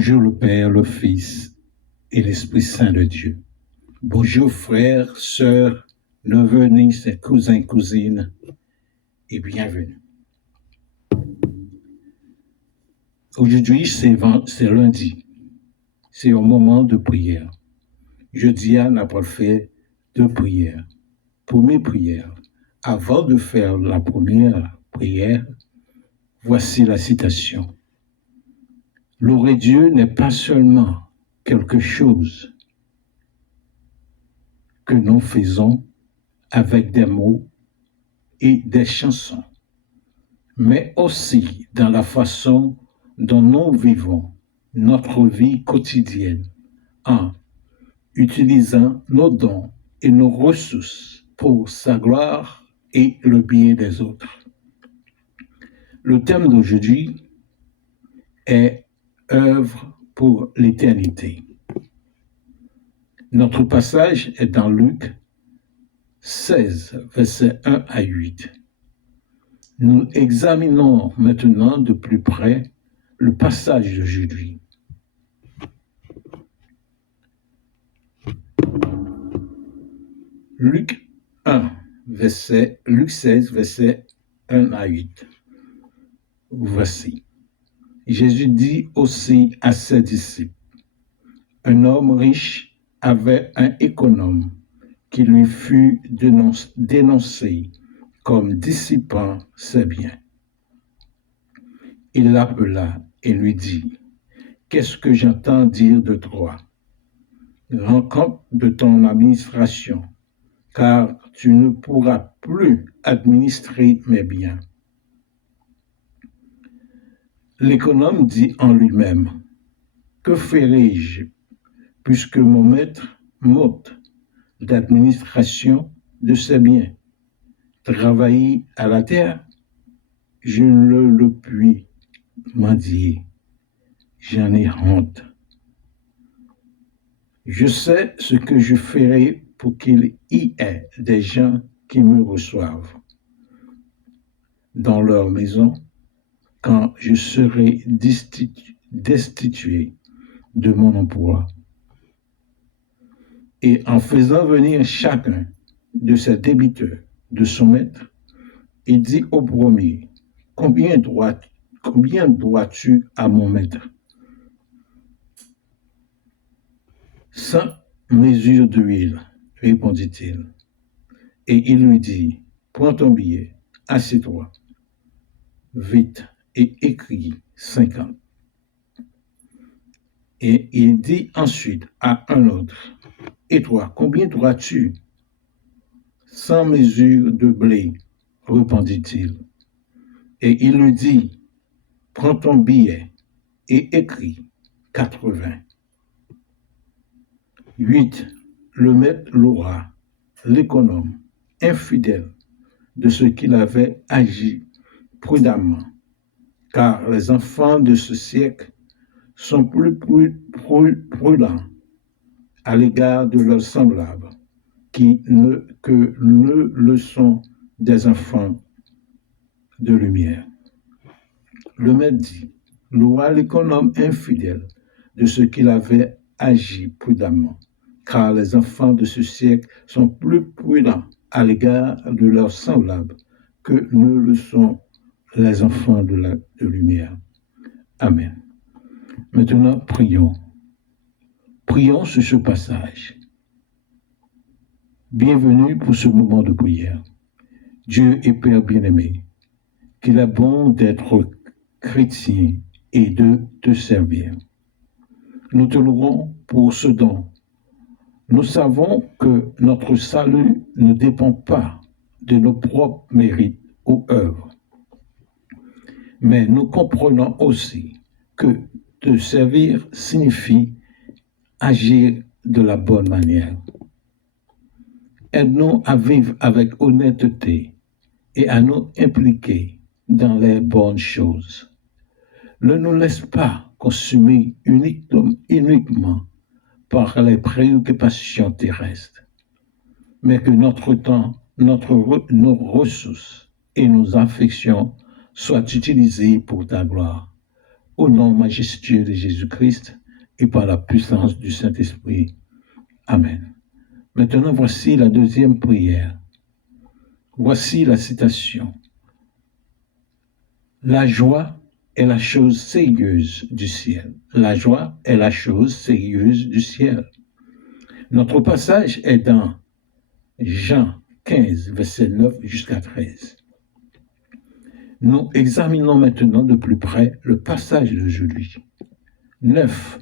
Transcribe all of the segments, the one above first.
Bonjour le Père, le Fils et l'Esprit Saint de Dieu. Bonjour frères, sœurs, neveux, nièces, cousins, cousines, et bienvenue. Aujourd'hui, c'est lundi. C'est un moment de prière. Jeudi, on a fait 2 prières. Première prière. Avant de faire la première prière, voici la citation. Louer Dieu n'est pas seulement quelque chose que nous faisons avec des mots et des chansons, mais aussi dans la façon dont nous vivons notre vie quotidienne en utilisant nos dons et nos ressources pour sa gloire et le bien des autres. Le thème d'aujourd'hui est œuvre pour l'éternité. Notre passage est dans Luc 16, versets 1 à 8. Nous examinons maintenant de plus près le passage d'aujourd'hui. Luc 16, versets 1 à 8. Voici. Jésus dit aussi à ses disciples, un homme riche avait un économe qui lui fut dénoncé comme dissipant ses biens. Il l'appela et lui dit, qu'est-ce que j'entends dire de toi? Rends compte de ton administration, car tu ne pourras plus administrer mes biens. L'économe dit en lui-même, que ferai-je, puisque mon maître m'ôte d'administration de ses biens? Travailler à la terre, je ne le puis mendier. J'en ai honte. Je sais ce que je ferai pour qu'il y ait des gens qui me reçoivent dans leur maison quand je serai destitué de mon emploi. Et en faisant venir chacun de ses débiteurs de son maître, il dit au premier, combien dois-tu à mon maître? 100 mesures d'huile, répondit-il. Et il lui dit, prends ton billet, assieds-toi, vite, et écris 50. Et il dit ensuite à un autre, et toi, combien dois-tu? 100 mesures de blé, répondit-il. Et il lui dit, prends ton billet et écris 80. 8. Le maître louera l'économe, infidèle de ce qu'il avait agi prudemment, car les enfants de ce siècle sont plus prudents à l'égard de leurs semblables que ne le sont des enfants de lumière. Le maître dit, louera l'économe infidèle de ce qu'il avait agi prudemment, car les enfants de ce siècle sont plus prudents à l'égard de leurs semblables que ne le sont les enfants de lumière. Amen. Maintenant, prions. Prions sur ce passage. Bienvenue pour ce moment de prière. Dieu et Père bien-aimé, qu'il est bon d'être chrétien et de te servir. Nous te louons pour ce don. Nous savons que notre salut ne dépend pas de nos propres mérites ou œuvres. Mais nous comprenons aussi que te servir signifie agir de la bonne manière. Aide-nous à vivre avec honnêteté et à nous impliquer dans les bonnes choses. Ne nous laisse pas consumer uniquement par les préoccupations terrestres, mais que notre temps, nos ressources et nos affections soient utilisées pour ta gloire. au nom majestueux de Jésus-Christ et par la puissance du Saint-Esprit. Amen. Maintenant, voici la deuxième prière. Voici la citation. La joie est la chose sérieuse du ciel. La joie est la chose sérieuse du ciel. Notre passage est dans Jean 15, verset 9 jusqu'à 13. Nous examinons maintenant de plus près le passage d'aujourd'hui. 9.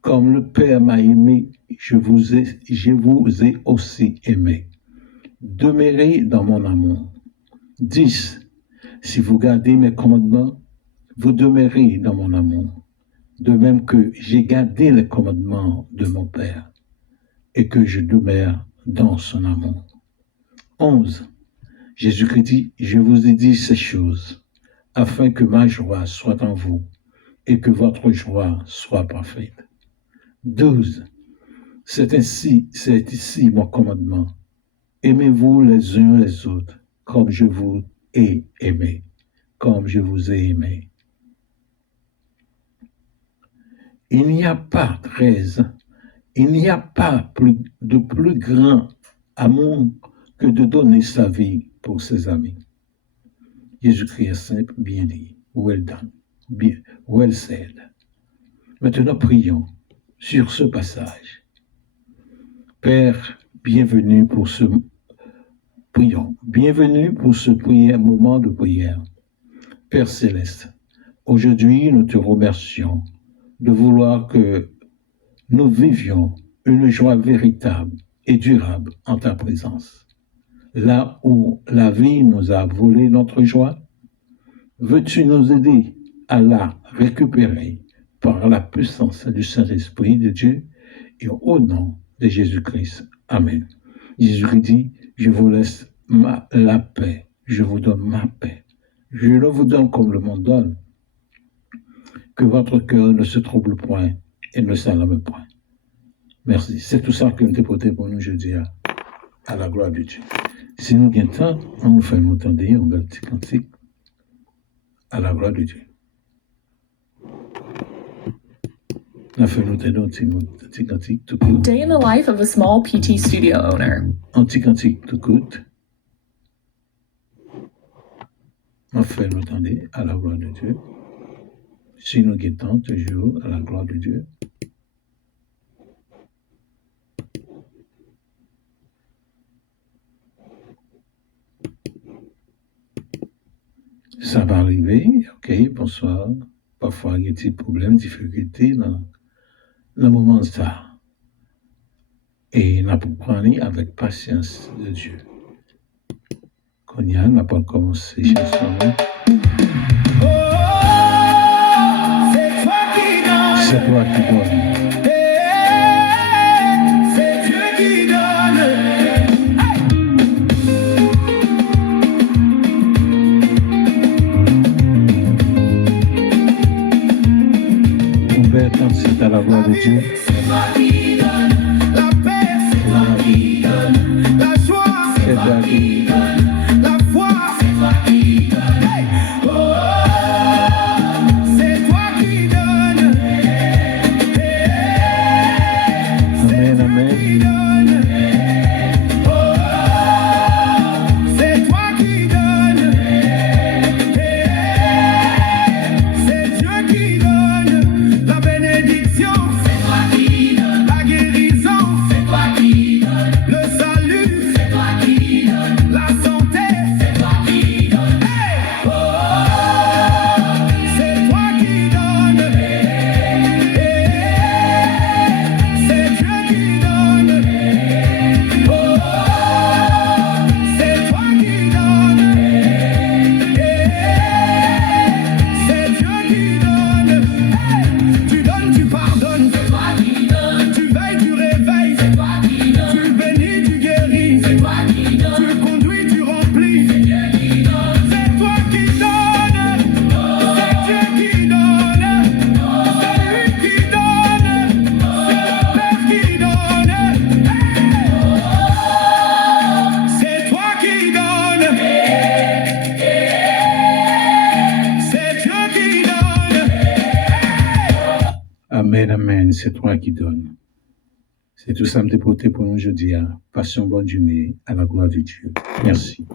Comme le Père m'a aimé, je vous ai aussi aimé. Demeurez dans mon amour. 10. Si vous gardez mes commandements, vous demeurez dans mon amour, de même que j'ai gardé les commandements de mon Père et que je demeure dans son amour. 11. Jésus-Christ dit, je vous ai dit ces choses, afin que ma joie soit en vous et que votre joie soit parfaite. 12. C'est ici mon commandement. Aimez-vous les uns les autres, comme je vous ai aimé, comme je vous ai aimé. Il n'y a pas, 13, il n'y a pas de plus grand amour que de donner sa vie pour ses amis. Jésus-Christ est simple, bien dit. Well done. Bien, well said. Maintenant, prions sur ce passage. Père, bienvenue pour ce moment de prière. Père céleste, aujourd'hui, nous te remercions de vouloir que nous vivions une joie véritable et durable en ta présence. Là où la vie nous a volé notre joie, veux-tu nous aider à la récupérer par la puissance du Saint-Esprit de Dieu et au nom de Jésus-Christ. Amen. Jésus dit, je vous laisse la paix, je vous donne ma paix. Je le vous donne comme le monde donne. Que votre cœur ne se trouble point et ne s'alarme point. Merci. C'est tout ça que nous déportons pour nous jeudi à la gloire de Dieu. Si nous gagnons temps, on nous fait entendre un bel petit cantique à la gloire de Dieu. On fait nous entendre un petit cantique tout court. Day in the life of a small PT studio owner. Un petit cantique tout court. On fait nous entendre à la gloire de Dieu. Si nous gagnons toujours à la gloire de Dieu. Ça va arriver, ok, bonsoir. Parfois, il y a des problèmes, difficultés dans le moment de ça. Et nous pouvons prendre avec patience de Dieu. Quand il y a, on n'a pas commencé chanson. C'est toi qui donnes. C'est Dieu qui donne. On va attendre, c'est à la gloire de Dieu. C'est toi qui donne. La paix, c'est toi qui donne. La joie, c'est toi qui donne. La foi, c'est toi qui donne. Hey! Oh, c'est toi qui donne. Amen, amen. C'est toi qui donne. C'est Dieu qui donne la bénédiction. C'est toi qui donne la guérison. Amen, amen, c'est toi qui donnes. C'est tout ça me déporté pour nous jeudi. Passons bonne journée à la gloire de Dieu. Merci.